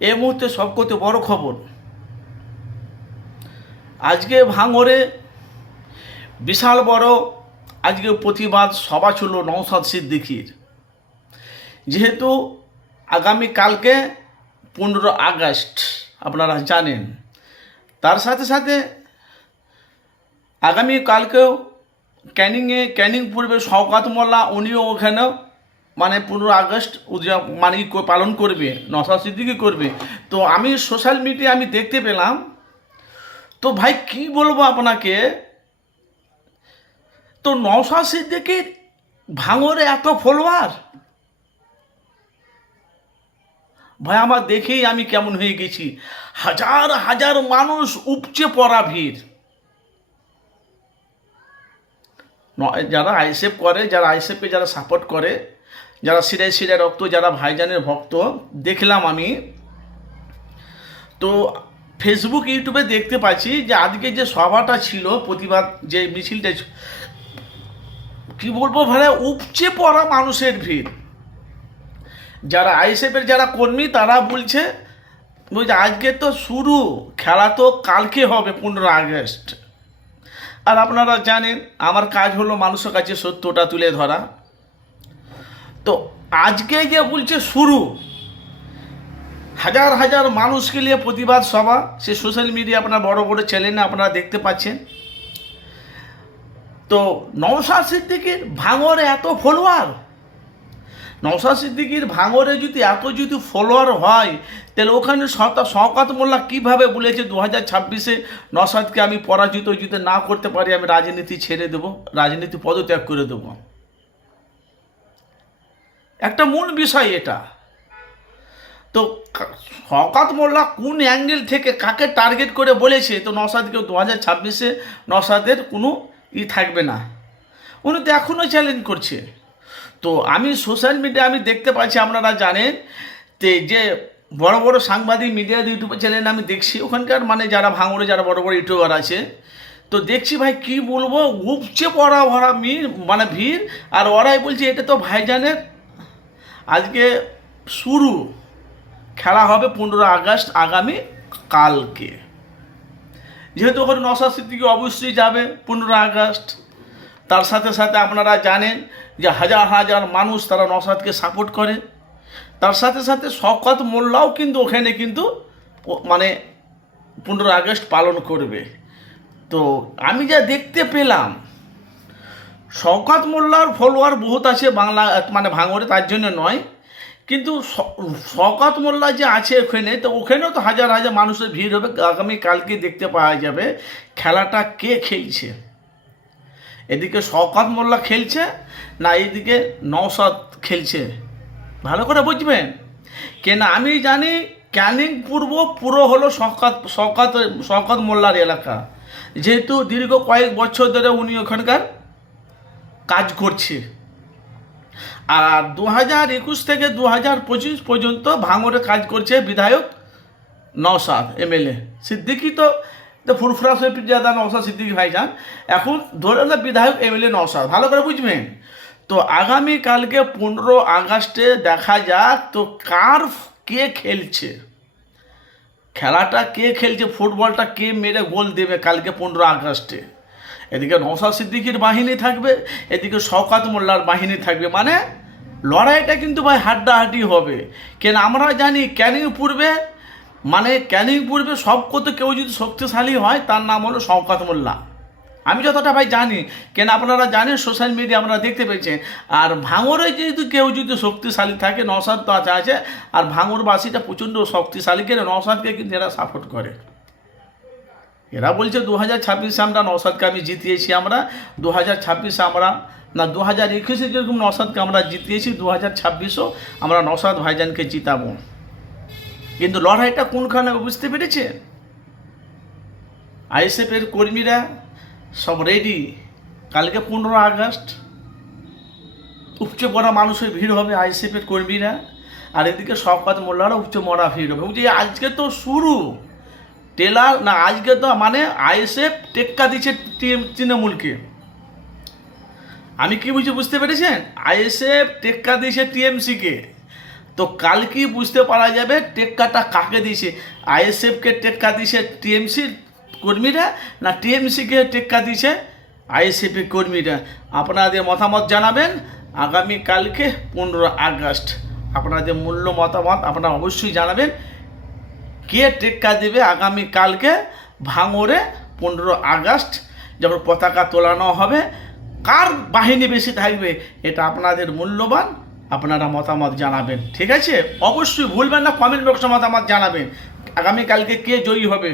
এই মুহূর্তে সবকতে বড় খবর। আজকে ভাঙরে বিশাল বড় আজকে প্রতিবাদ সভা ছিল নৌসাদ সিদ্দিকির। যেহেতু আগামী কালকে পনেরো আগস্ট, আপনারা জানেন। তার সাথে সাথে আগামী কালকেও ক্যানিংয়ে, ক্যানিং পূর্বে শওকাত মোল্লা, উনিও ওখানে মানে পনেরো আগস্ট মানে কো- পালন করবে নশা সিদ্দিকি করবে। তো আমি সোশ্যাল মিডিয়া আমি দেখতে পেলাম। তো ভাই, কি বলব আপনাকে? তো নশা সিদ্দিকির ভাঙরে এত ফলোয়ার ভাই, আমার দেখেই আমি কেমন হয়ে গেছি। হাজার হাজার মানুষ উপচে পড়া ভিড়। যারা আইসেফ করে, যারা আইসেফকে যারা সাপোর্ট করে যারা সিরাই সিরাই রক্ত যারা ভাইজানের ভক্ত দেখলাম আমি। তো ফেসবুক ইউটিউবে দেখতে পাচ্ছি যে আজকে যে সভাটা ছিল প্রতিবাদ যে মিছিলটা ছিল, কি বলব ভাই উপচে পড়া মানুষের ভিড়। যারা আইএসএফের যারা কর্মী তারা বলছে বলছে আজকে তো শুরু খেলা তো কালকে হবে পনেরো আগস্ট। আর আপনারা জানেন আমার কাজ হলো মানুষের কাছে সত্যটা তুলে ধরা। তো আজকে যে বলছে শুরু। হাজার হাজার মানুষকে নিয়ে প্রতিবাদ সভা। সে সোশ্যাল মিডিয়া আপনার বড় বড় চ্যানেলে আপনারা দেখতে পাচ্ছেন। তো নওশাদ সিদ্দিকির ভাঙরে এত ফলোয়ার নওশাদ সিদ্দিকির ভাঙরে যদি এত যদি ফলোয়ার হয়, তাহলে ওখানে শওকাত মোল্লা কীভাবে বলেছে দু হাজার ছাব্বিশে নসাদকে আমি পরাজিত যদি না করতে পারি, আমি রাজনীতি ছেড়ে দেবো, রাজনীতি পদত্যাগ করে দেব। একটা মূল বিষয় এটা। তো শওকাত মোল্লা কোন অ্যাঙ্গেল থেকে কাকে টার্গেট করে বলেছে, তো নসাদকে দু হাজার ছাব্বিশে নসাদের কোনো ই থাকবে না। উনি তো এখনও চ্যালেঞ্জ করছে। তো আমি সোশ্যাল মিডিয়া আমি দেখতে পাচ্ছি, আপনারা জানেন, তে যে বড় বড় সাংবাদিক মিডিয়া ইউটিউব চ্যানেল আমি দেখছি, ওখানকার মানে যারা ভাঙড়ে, যারা বড় বড় ইউটিউবার আছে, তো দেখছি ভাই কি বলব, উপচে পড়া ভরা মানে ভিড়, আর ওরাই বলছে, এটা তো ভাইজানের আজকে শুরু। খেলা হবে পনেরো আগস্ট আগামী কালকে। যেহেতু ওখানে নশা সিদ্দিকি অবশ্যই যাবে পনেরো আগস্ট, তার সাথে সাথে আপনারা জানেন যে হাজার হাজার মানুষ তারা নসাদকে সাপোর্ট করে। তার সাথে সাথে শওকত মোল্লাও কিন্তু ওখানে কিন্তু মানে পনেরো আগস্ট পালন করবে। তো আমি যা দেখতে পেলাম শওকাত মোল্লার ফলোয়ার বহুত আছে বাংলা মানে ভাঙরে তার জন্য নয়। কিন্তু শওকাত মোল্লা যে আছে ওখানে, তো ওখানেও তো হাজার হাজার মানুষের ভিড় হবে, আগামী কালকে দেখতে পাওয়া যাবে খেলাটা কে খেলছে। এদিকে শওকাত মোল্লা খেলছে, না এদিকে নওসাদ খেলছে। ভালো করে বুঝবেন? কেন আমি জানি ক্যানিং পূর্ব, পুরো হলো শওকাত শওকাত শওকাত মোল্লার এলাকা। যেহেতু দীর্ঘ কয়েক বছর ধরে উনি ওখানকার কাজ করছে। আর দু হাজার একুশ থেকে দু হাজার পঁচিশ পর্যন্ত ভাঙরে কাজ করছে বিধায়ক নওসাদ এমএলএ। সিদ্দিকি তো ফুরফুরা পিজাদা নওসাদ সিদ্দিকি ভাইজান এখন ধরে বিধায়ক এমএলএ নওসাদ ভালো করে বুঝবেন? তো আগামী কালকে পনেরো আগস্টে দেখা যাক, তো কার কে খেলছে? খেলাটা কে খেলছে? ফুটবলটা কে মেরে গোল দেবে কালকে পনেরো আগস্টে? এদিকে নৌসাদ সিদ্দিকির বাহিনী থাকবে, এদিকে শওকাত মোল্লার বাহিনী থাকবে। মানে লড়াইটা কিন্তু ভাই হাড্ডাহাড্ডি হবে। কেন আমরা জানি ক্যানিং পূর্বে মানে ক্যানিং পূর্বে সব কত কেউ যদি শক্তিশালী হয়, তার নাম হলো শওকাত মোল্লা। আমি যতটা ভাই জানি, কেন আপনারা জানেন, সোশ্যাল মিডিয়া আপনারা দেখতে পেয়েছেন আর ভাঙরে যেহেতু কেউ যদি শক্তিশালী থাকে নসাদ তো আছে আছে, আর ভাঙরবাসীটা প্রচণ্ড শক্তিশালী, কেন নসাদকে কিন্তু এরা সাপোর্ট করে। এরা বলছে দু হাজার ছাব্বিশে আমরা নসাদকে আমি জিতিয়েছি আমরা দু হাজার ছাব্বিশে আমরা, না দু হাজার একুশে যেরকম নসাদকে আমরা জিতিয়েছি দু হাজার ছাব্বিশও আমরা নসাদ ভাইজানকে জিতাবো। কিন্তু লড়াইটা কোনখানে বুঝতে পেরেছে? আইএসএফের কর্মীরা সব রেডি কালকে পনেরো আগস্ট উপচে পড়া মানুষের ভিড় হবে আইএসএফের কর্মীরা, আর এদিকে শওকাত মোল্লারও উপচে মরা ভিড় হবে। বলছি, আজকে তো শুরু। টেলার না আজকে তো মানে আইএসএফ টেক্কা দিচ্ছে তৃণমূলকে। আমি কি বুঝি বুঝতে পেরেছেন? আইএসএফ টেক্কা দিয়েছে টিএমসিকে। তো কালকেই বুঝতে পারা যাবে টেক্কাটা কাকে দিয়েছে। আইএসএফকে টেক্কা দিয়েছে টিএমসির কর্মীরা না টিএমসিকে টেক্কা দিয়েছে আইএসএফের কর্মীরা? আপনাদের মতামত জানাবেন আগামী কালকে পনেরো আগস্ট। আপনাদের মূল্য মতামত আপনারা অবশ্যই জানাবেন। কে টেক্কা দেবে আগামী কালকে? ভাঙরে পনেরো আগস্ট যখন পতাকা তোলানো হবে, কার বাহিনী বেশি থাকবে এটা আপনাদের মূল্যবান, আপনারা মতামত জানাবেন, ঠিক আছে? অবশ্যই ভুলবেন না কমেন্ট বক্সে মতামত জানাবেন। আগামীকালকে কে জয়ী হবে?